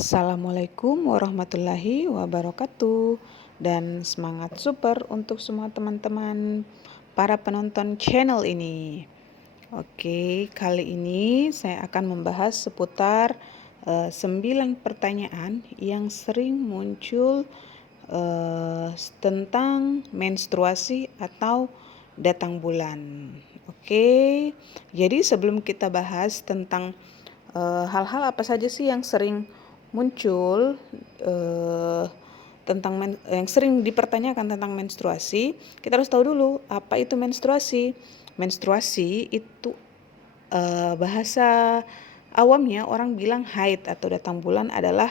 Assalamualaikum warahmatullahi wabarakatuh, dan semangat super untuk semua teman-teman para penonton channel ini. Oke, kali ini saya akan membahas seputar 9 pertanyaan yang sering muncul tentang menstruasi atau datang bulan. Oke, jadi sebelum kita bahas tentang hal-hal apa saja sih yang sering muncul yang sering dipertanyakan tentang menstruasi, kita harus tahu dulu apa itu menstruasi. Menstruasi itu bahasa awamnya orang bilang haid atau datang bulan adalah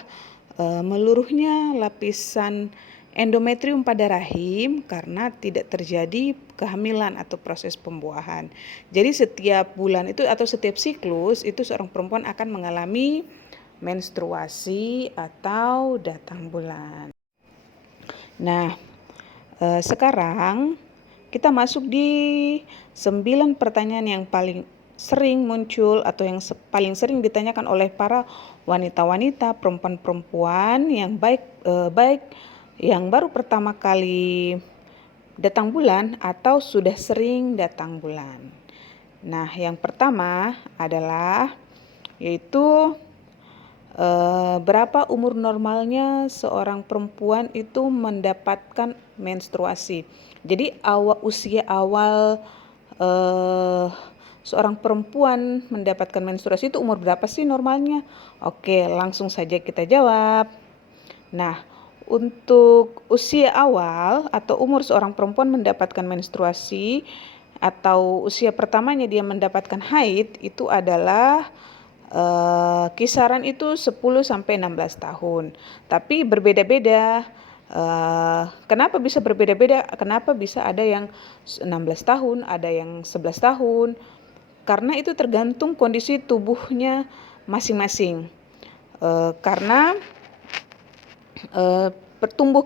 meluruhnya lapisan endometrium pada rahim karena tidak terjadi kehamilan atau proses pembuahan. Jadi setiap bulan itu atau setiap siklus itu seorang perempuan akan mengalami menstruasi atau datang bulan. Nah, sekarang kita masuk di 9 pertanyaan yang paling sering muncul atau yang paling sering ditanyakan oleh para wanita-wanita, perempuan-perempuan yang baik yang baru pertama kali datang bulan atau sudah sering datang bulan. Nah, yang pertama adalah yaitu berapa umur normalnya seorang perempuan itu mendapatkan menstruasi. Jadi usia awal seorang perempuan mendapatkan menstruasi itu umur berapa sih normalnya? Oke, langsung saja kita jawab. Nah, untuk usia awal atau umur seorang perempuan mendapatkan menstruasi atau usia pertamanya dia mendapatkan haid itu adalah kisaran itu 10 sampai 16 tahun. Tapi berbeda-beda. Kenapa bisa berbeda-beda? Kenapa bisa ada yang 16 tahun, ada yang 11 tahun? Karena itu tergantung kondisi tubuhnya masing-masing. Karena tumbuh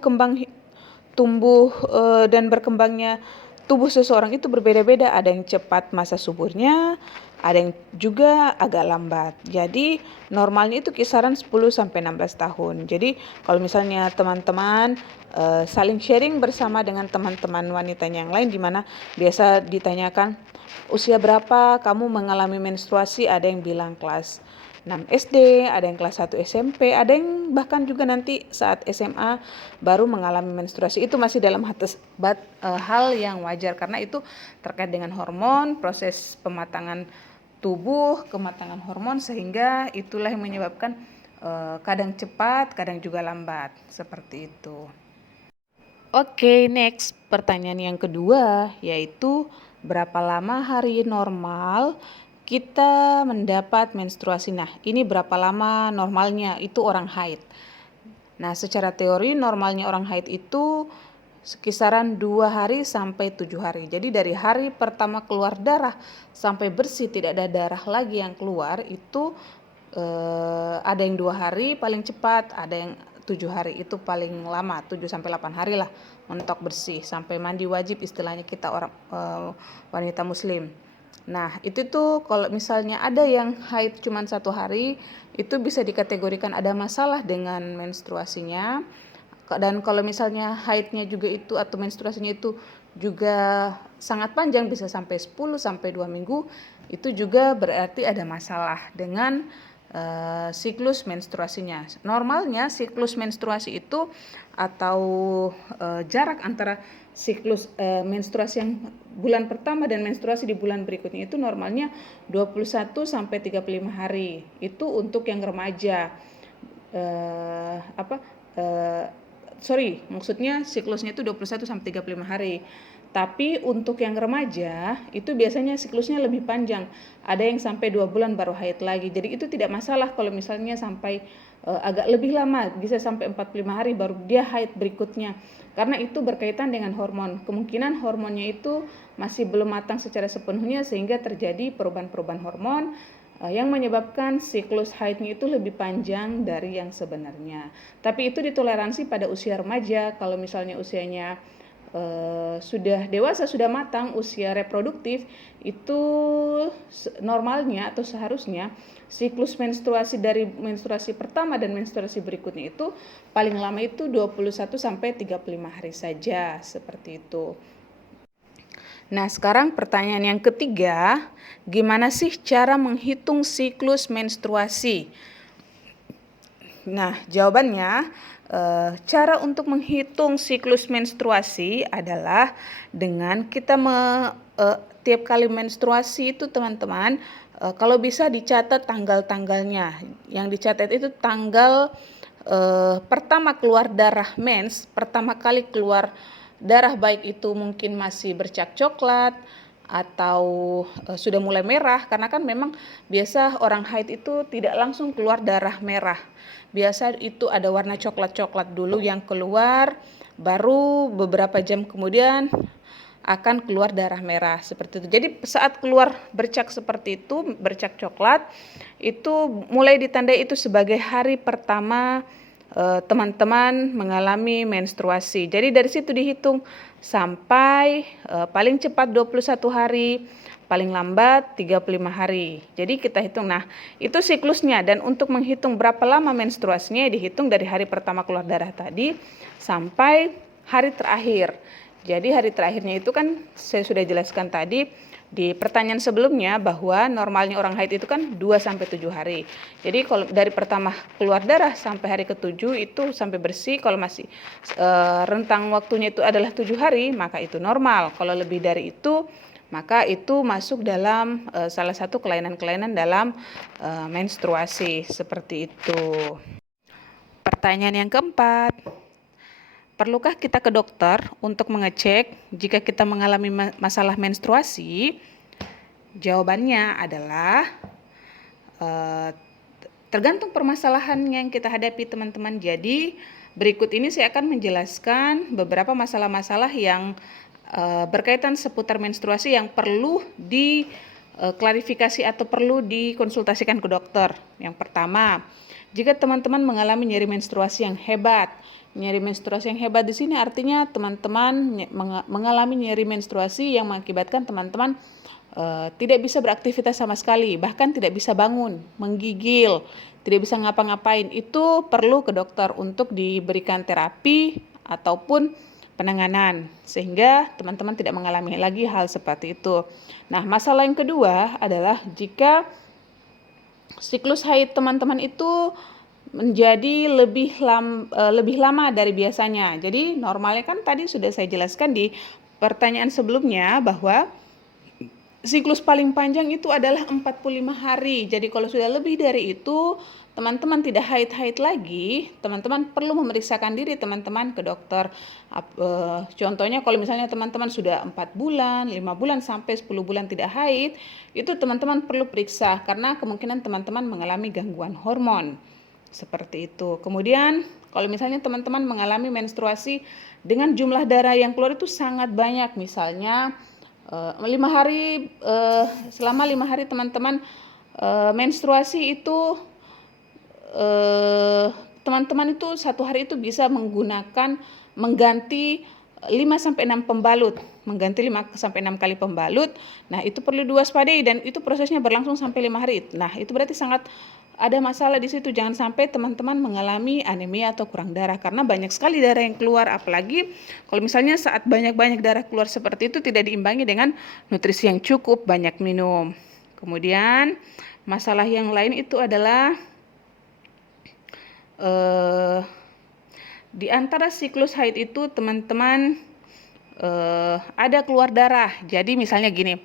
dan berkembangnya tubuh seseorang itu berbeda-beda. Ada yang cepat masa suburnya, ada yang juga agak lambat. Jadi normalnya itu kisaran 10 sampai 16 tahun. Jadi kalau misalnya teman-teman saling sharing bersama dengan teman-teman wanitanya yang lain, di mana biasa ditanyakan usia berapa kamu mengalami menstruasi, ada yang bilang kelas 6 SD, ada yang kelas 1 SMP, ada yang bahkan juga nanti saat SMA baru mengalami menstruasi. Itu masih dalam hal yang wajar karena itu terkait dengan hormon, proses pematangan tubuh, kematangan hormon, sehingga itulah yang menyebabkan kadang cepat, kadang juga lambat, seperti itu. Oke, next pertanyaan yang kedua yaitu berapa lama hari normal kita mendapat menstruasi. Nah, ini berapa lama normalnya itu orang haid. Nah, secara teori normalnya orang haid itu kisaran 2 hari sampai 7 hari. Jadi dari hari pertama keluar darah sampai bersih tidak ada darah lagi yang keluar itu ada yang 2 hari paling cepat, ada yang 7 hari itu paling lama, 7 sampai 8 hari lah mentok bersih sampai mandi wajib istilahnya kita orang wanita muslim. Nah, itu tuh kalau misalnya ada yang haid cuma 1 hari, itu bisa dikategorikan ada masalah dengan menstruasinya. Dan kalau misalnya haidnya juga itu atau menstruasinya itu juga sangat panjang, bisa sampai 10 sampai 2 minggu, itu juga berarti ada masalah dengan siklus menstruasinya. Normalnya siklus menstruasi itu atau jarak antara siklus menstruasi yang bulan pertama dan menstruasi di bulan berikutnya itu normalnya 21 sampai 35 hari. Itu untuk yang remaja. Maksudnya siklusnya itu 21 sampai 35 hari. Tapi untuk yang remaja itu biasanya siklusnya lebih panjang. Ada yang sampai 2 bulan baru haid lagi. Jadi itu tidak masalah kalau misalnya sampai agak lebih lama, bisa sampai 45 hari baru dia haid berikutnya. Karena itu berkaitan dengan hormon. Kemungkinan hormonnya itu masih belum matang secara sepenuhnya sehingga terjadi perubahan-perubahan hormon yang menyebabkan siklus haidnya itu lebih panjang dari yang sebenarnya. Tapi itu ditoleransi pada usia remaja. Kalau misalnya usianya sudah dewasa, sudah matang, usia reproduktif, itu normalnya atau seharusnya siklus menstruasi dari menstruasi pertama dan menstruasi berikutnya itu paling lama itu 21 sampai 35 hari saja, seperti itu. Nah, sekarang pertanyaan yang ketiga, gimana sih cara menghitung siklus menstruasi? Nah, jawabannya, cara untuk menghitung siklus menstruasi adalah dengan kita tiap kali menstruasi itu teman-teman, kalau bisa dicatat tanggal-tanggalnya. Yang dicatat itu tanggal pertama keluar darah mens, pertama kali keluar darah, baik itu mungkin masih bercak coklat atau sudah mulai merah, karena kan memang biasa orang haid itu tidak langsung keluar darah merah. Biasa itu ada warna coklat-coklat dulu yang keluar, baru beberapa jam kemudian akan keluar darah merah seperti itu. Jadi saat keluar bercak seperti itu, bercak coklat, itu mulai ditandai itu sebagai hari pertama teman-teman mengalami menstruasi. Jadi dari situ dihitung sampai paling cepat 21 hari, paling lambat 35 hari. Jadi kita hitung. Nah, itu siklusnya, dan untuk menghitung berapa lama menstruasinya dihitung dari hari pertama keluar darah tadi sampai hari terakhir. Jadi hari terakhirnya itu kan saya sudah jelaskan tadi di pertanyaan sebelumnya bahwa normalnya orang haid itu kan 2-7 hari. Jadi kalau dari pertama keluar darah sampai hari ke-7 itu sampai bersih, kalau masih rentang waktunya itu adalah 7 hari, maka itu normal. Kalau lebih dari itu, maka itu masuk dalam salah satu kelainan-kelainan dalam menstruasi, seperti itu. Pertanyaan yang keempat, perlukah kita ke dokter untuk mengecek jika kita mengalami masalah menstruasi? Jawabannya adalah tergantung permasalahan yang kita hadapi, teman-teman. Jadi berikut ini saya akan menjelaskan beberapa masalah-masalah yang berkaitan seputar menstruasi yang perlu diklarifikasi atau perlu dikonsultasikan ke dokter. Yang pertama, jika teman-teman mengalami nyeri menstruasi yang hebat. Nyeri menstruasi yang hebat di sini artinya teman-teman mengalami nyeri menstruasi yang mengakibatkan teman-teman tidak bisa beraktivitas sama sekali, bahkan tidak bisa bangun, menggigil, tidak bisa ngapa-ngapain. Itu perlu ke dokter untuk diberikan terapi ataupun penanganan, sehingga teman-teman tidak mengalami lagi hal seperti itu. Nah, masalah yang kedua adalah jika siklus haid teman-teman itu menjadi lebih lama dari biasanya. Jadi normalnya kan tadi sudah saya jelaskan di pertanyaan sebelumnya bahwa siklus paling panjang itu adalah 45 hari. Jadi kalau sudah lebih dari itu, teman-teman tidak haid-haid lagi, teman-teman perlu memeriksakan diri teman-teman ke dokter. Contohnya kalau misalnya teman-teman sudah 4 bulan, 5 bulan sampai 10 bulan tidak haid, itu teman-teman perlu periksa karena kemungkinan teman-teman mengalami gangguan hormon. Seperti itu. Kemudian kalau misalnya teman-teman mengalami menstruasi dengan jumlah darah yang keluar itu sangat banyak, misalnya 5 hari, selama 5 hari teman-teman menstruasi itu, teman-teman itu satu hari itu bisa mengganti 5-6 pembalut, mengganti 5-6 kali pembalut. Nah, itu perlu diwaspadai dan itu prosesnya berlangsung sampai 5 hari. Nah, itu berarti sangat ada masalah di situ. Jangan sampai teman-teman mengalami anemia atau kurang darah karena banyak sekali darah yang keluar, apalagi kalau misalnya saat banyak-banyak darah keluar seperti itu tidak diimbangi dengan nutrisi yang cukup, banyak minum. Kemudian masalah yang lain itu adalah di antara siklus haid itu teman-teman ada keluar darah. Jadi misalnya gini,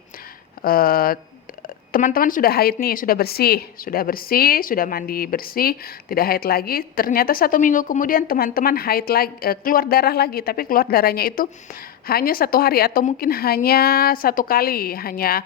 teman-teman sudah haid nih, sudah bersih, sudah mandi bersih, tidak haid lagi. Ternyata 1 minggu kemudian teman-teman haid lagi, keluar darah lagi, tapi keluar darahnya itu hanya 1 hari atau mungkin hanya 1 kali, hanya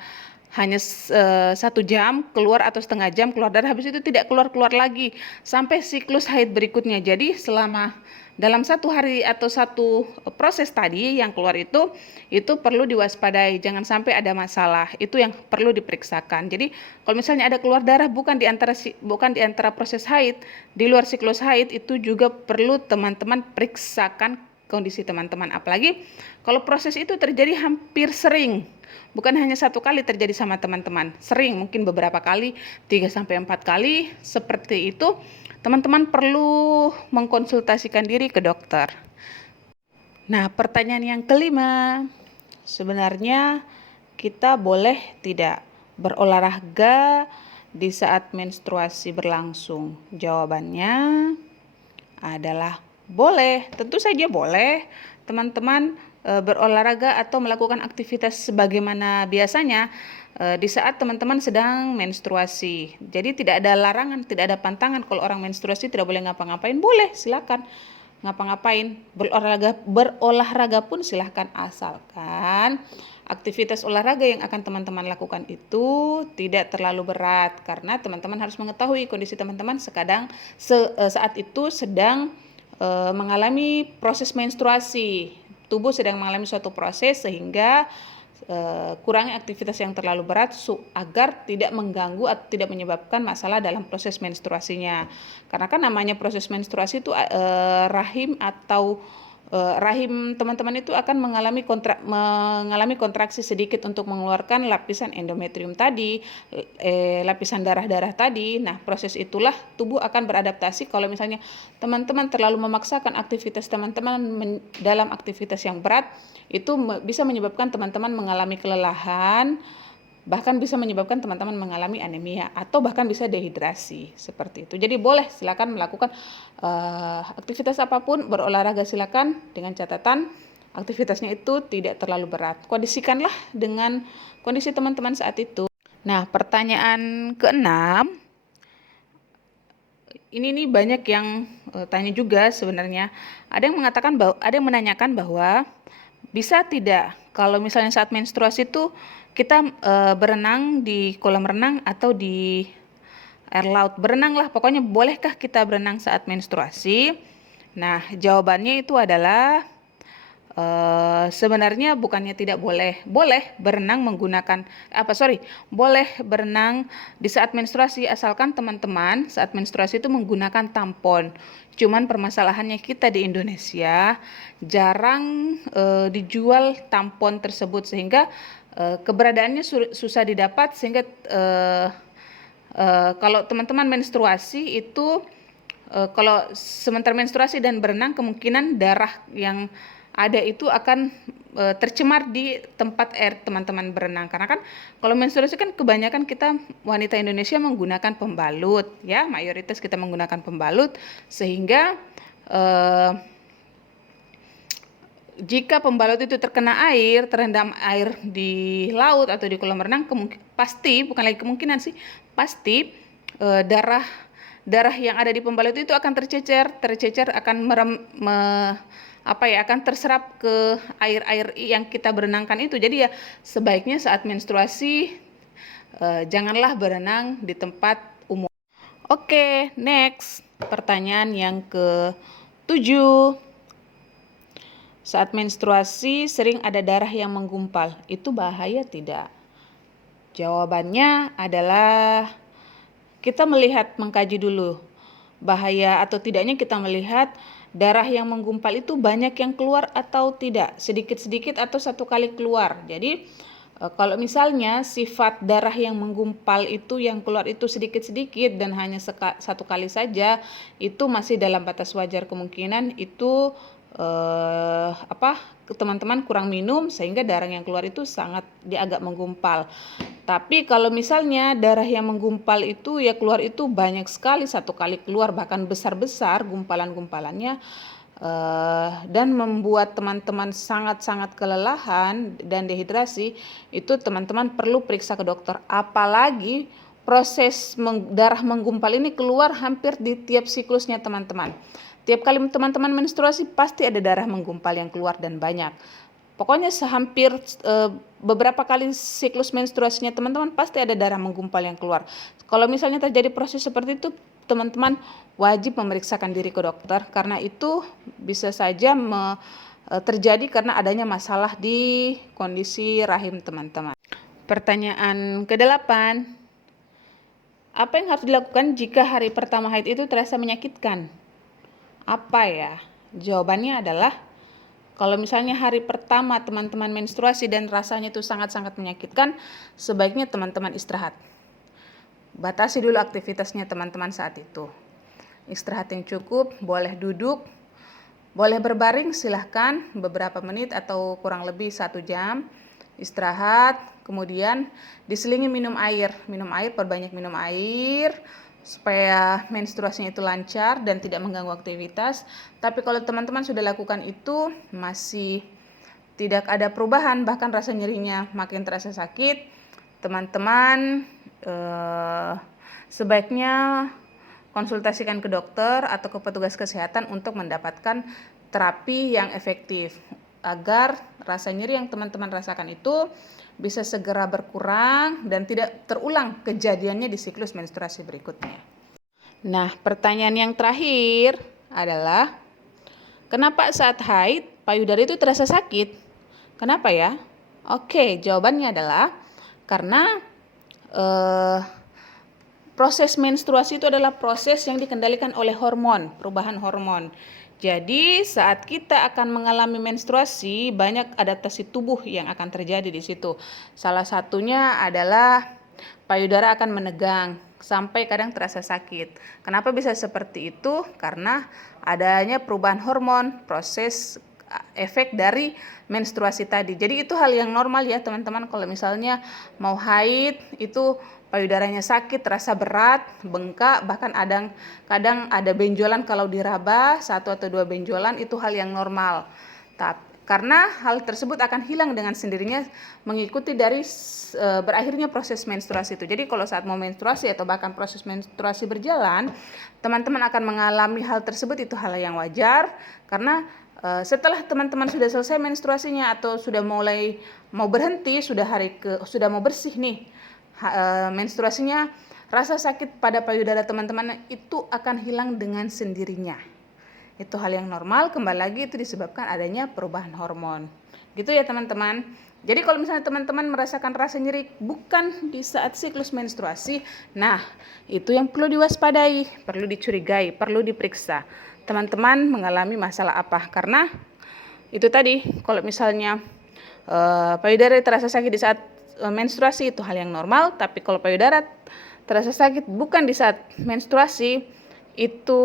1 jam keluar atau setengah jam keluar darah, habis itu tidak keluar lagi sampai siklus haid berikutnya. Jadi selama dalam 1 hari atau 1 proses tadi yang keluar itu perlu diwaspadai, jangan sampai ada masalah. Itu yang perlu diperiksakan. Jadi kalau misalnya ada keluar darah bukan di antara proses haid, di luar siklus haid, itu juga perlu teman-teman periksakan kondisi teman-teman. Apalagi kalau proses itu terjadi hampir sering. Bukan hanya satu kali terjadi sama teman-teman. Sering, mungkin beberapa kali, 3-4 kali seperti itu. Teman-teman perlu mengkonsultasikan diri ke dokter. Nah, pertanyaan yang kelima, sebenarnya kita boleh tidak berolahraga di saat menstruasi berlangsung? Jawabannya adalah boleh. Tentu saja boleh teman-teman berolahraga atau melakukan aktivitas sebagaimana biasanya di saat teman-teman sedang menstruasi. Jadi tidak ada larangan, tidak ada pantangan kalau orang menstruasi tidak boleh ngapa-ngapain. Boleh, silakan ngapa-ngapain, berolahraga pun silahkan, asalkan aktivitas olahraga yang akan teman-teman lakukan itu tidak terlalu berat, karena teman-teman harus mengetahui kondisi teman-teman saat itu sedang mengalami proses menstruasi. Tubuh sedang mengalami suatu proses sehingga kurangi aktivitas yang terlalu berat agar tidak mengganggu atau tidak menyebabkan masalah dalam proses menstruasinya. Karena kan namanya proses menstruasi itu rahim atau rahim teman-teman itu akan mengalami kontraksi sedikit untuk mengeluarkan lapisan endometrium tadi, lapisan darah-darah tadi. Nah, proses itulah tubuh akan beradaptasi kalau misalnya teman-teman terlalu memaksakan aktivitas teman-teman dalam aktivitas yang berat, itu bisa menyebabkan teman-teman mengalami kelelahan, bahkan bisa menyebabkan teman-teman mengalami anemia atau bahkan bisa dehidrasi seperti itu. Jadi boleh silakan melakukan aktivitas apapun, berolahraga silakan, dengan catatan aktivitasnya itu tidak terlalu berat. Kondisikanlah dengan kondisi teman-teman saat itu. Nah, pertanyaan keenam, ini nih banyak yang tanya juga sebenarnya. Ada yang menanyakan bahwa bisa tidak kalau misalnya saat menstruasi itu kita berenang di kolam renang atau di air laut? Berenang lah, pokoknya bolehkah kita berenang saat menstruasi? Nah, jawabannya itu adalah sebenarnya bukannya tidak boleh. Boleh berenang boleh berenang di saat menstruasi, asalkan teman-teman saat menstruasi itu menggunakan tampon. Cuman permasalahannya kita di Indonesia jarang dijual tampon tersebut, sehingga keberadaannya susah didapat, sehingga kalau teman-teman menstruasi itu kalau sementara menstruasi dan berenang, kemungkinan darah yang ada itu akan tercemar di tempat air teman-teman berenang. Karena kan kalau menstruasi kan kebanyakan kita wanita Indonesia menggunakan pembalut, ya, mayoritas kita menggunakan pembalut, sehingga jika pembalut itu terkena air, terendam air di laut atau di kolam renang, pasti, bukan lagi kemungkinan sih, pasti darah yang ada di pembalut itu akan tercecer akan akan terserap ke air yang kita berenangkan itu. Jadi ya sebaiknya saat menstruasi janganlah berenang di tempat umum. Oke, next. Pertanyaan yang ke-7. Saat menstruasi sering ada darah yang menggumpal. Itu bahaya tidak? Jawabannya adalah kita mengkaji dulu bahaya atau tidaknya kita melihat darah yang menggumpal itu banyak yang keluar atau tidak, sedikit-sedikit atau satu kali keluar. Jadi kalau misalnya sifat darah yang menggumpal itu yang keluar itu sedikit-sedikit dan hanya satu kali saja, itu masih dalam batas wajar. Kemungkinan itu teman-teman kurang minum sehingga darah yang keluar itu agak menggumpal. Tapi kalau misalnya darah yang menggumpal itu ya keluar itu banyak sekali, satu kali keluar bahkan besar-besar gumpalan-gumpalannya, dan membuat teman-teman sangat-sangat kelelahan dan dehidrasi, itu teman-teman perlu periksa ke dokter. Apalagi proses darah menggumpal ini keluar hampir di tiap siklusnya teman-teman. Tiap kali teman-teman menstruasi pasti ada darah menggumpal yang keluar dan banyak. Pokoknya hampir beberapa kali siklus menstruasinya teman-teman pasti ada darah menggumpal yang keluar. Kalau misalnya terjadi proses seperti itu, teman-teman wajib memeriksakan diri ke dokter, karena itu bisa saja terjadi karena adanya masalah di kondisi rahim teman-teman. Pertanyaan ke-8. Apa yang harus dilakukan jika hari pertama haid itu terasa menyakitkan? Apa ya? Jawabannya adalah Kalau misalnya hari pertama teman-teman menstruasi dan rasanya itu sangat-sangat menyakitkan, sebaiknya teman-teman istirahat. Batasi dulu aktivitasnya teman-teman saat itu. Istirahat yang cukup, boleh duduk, boleh berbaring silahkan beberapa menit atau kurang lebih 1 jam. Istirahat, kemudian diselingi minum air. Perbanyak minum air supaya menstruasinya itu lancar dan tidak mengganggu aktivitas. Tapi kalau teman-teman sudah lakukan itu masih tidak ada perubahan, bahkan rasa nyerinya makin terasa sakit, teman-teman sebaiknya konsultasikan ke dokter atau ke petugas kesehatan untuk mendapatkan terapi yang efektif agar rasa nyeri yang teman-teman rasakan itu bisa segera berkurang dan tidak terulang kejadiannya di siklus menstruasi berikutnya. Nah, pertanyaan yang terakhir adalah, kenapa saat haid payudara itu terasa sakit? Kenapa ya? Oke, jawabannya adalah karena proses menstruasi itu adalah proses yang dikendalikan oleh hormon, perubahan hormon. Jadi saat kita akan mengalami menstruasi, banyak adaptasi tubuh yang akan terjadi di situ. Salah satunya adalah payudara akan menegang sampai kadang terasa sakit. Kenapa bisa seperti itu? Karena adanya perubahan hormon, proses efek dari menstruasi tadi. Jadi itu hal yang normal ya teman-teman, kalau misalnya mau haid itu payudaranya sakit, terasa berat, bengkak, bahkan kadang ada benjolan kalau diraba, 1 atau 2 benjolan, itu hal yang normal. Karena hal tersebut akan hilang dengan sendirinya mengikuti dari berakhirnya proses menstruasi itu. Jadi kalau saat mau menstruasi atau bahkan proses menstruasi berjalan, teman-teman akan mengalami hal tersebut, itu hal yang wajar. Karena setelah teman-teman sudah selesai menstruasinya atau sudah mulai mau berhenti, sudah mau bersih nih menstruasinya, rasa sakit pada payudara teman-teman itu akan hilang dengan sendirinya. Itu hal yang normal, kembali lagi itu disebabkan adanya perubahan hormon. Gitu ya teman-teman. Jadi kalau misalnya teman-teman merasakan rasa nyeri bukan di saat siklus menstruasi, nah itu yang perlu diwaspadai, perlu dicurigai, perlu diperiksa. Teman-teman mengalami masalah apa? Karena itu tadi, kalau misalnya payudara terasa sakit di saat menstruasi, itu hal yang normal. Tapi kalau payudara terasa sakit bukan di saat menstruasi, itu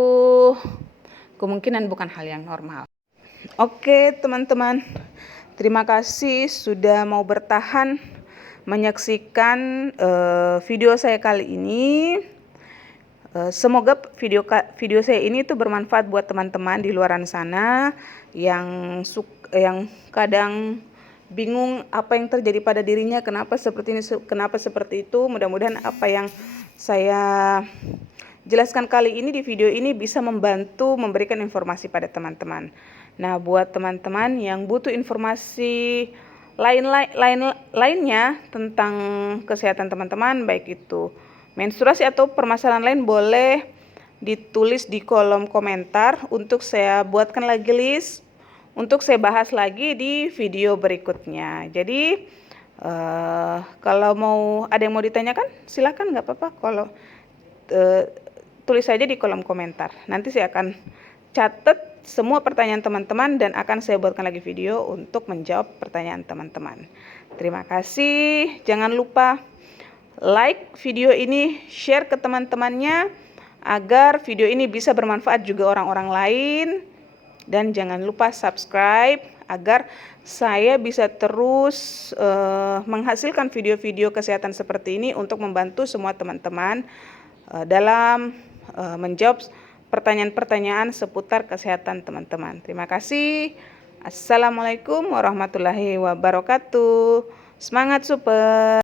kemungkinan bukan hal yang normal. Oke teman-teman, terima kasih sudah mau bertahan menyaksikan video saya kali ini. Semoga video saya ini itu bermanfaat buat teman-teman di luaran sana yang kadang bingung apa yang terjadi pada dirinya, kenapa seperti ini, kenapa seperti itu. Mudah-mudahan apa yang saya jelaskan kali ini di video ini bisa membantu memberikan informasi pada teman-teman. Nah, buat teman-teman yang butuh informasi lainnya tentang kesehatan teman-teman, baik itu menstruasi atau permasalahan lain, boleh ditulis di kolom komentar untuk saya buatkan lagi list untuk saya bahas lagi di video berikutnya. Jadi kalau ada yang mau ditanyakan silakan, nggak apa-apa. Kalau tulis saja di kolom komentar. Nanti saya akan catat semua pertanyaan teman-teman dan akan saya buatkan lagi video untuk menjawab pertanyaan teman-teman. Terima kasih. Jangan lupa like video ini, share ke teman-temannya agar video ini bisa bermanfaat juga orang-orang lain. Dan jangan lupa subscribe agar saya bisa terus menghasilkan video-video kesehatan seperti ini untuk membantu semua teman-teman dalam menjawab pertanyaan-pertanyaan seputar kesehatan teman-teman. Terima kasih. Assalamualaikum warahmatullahi wabarakatuh. Semangat super.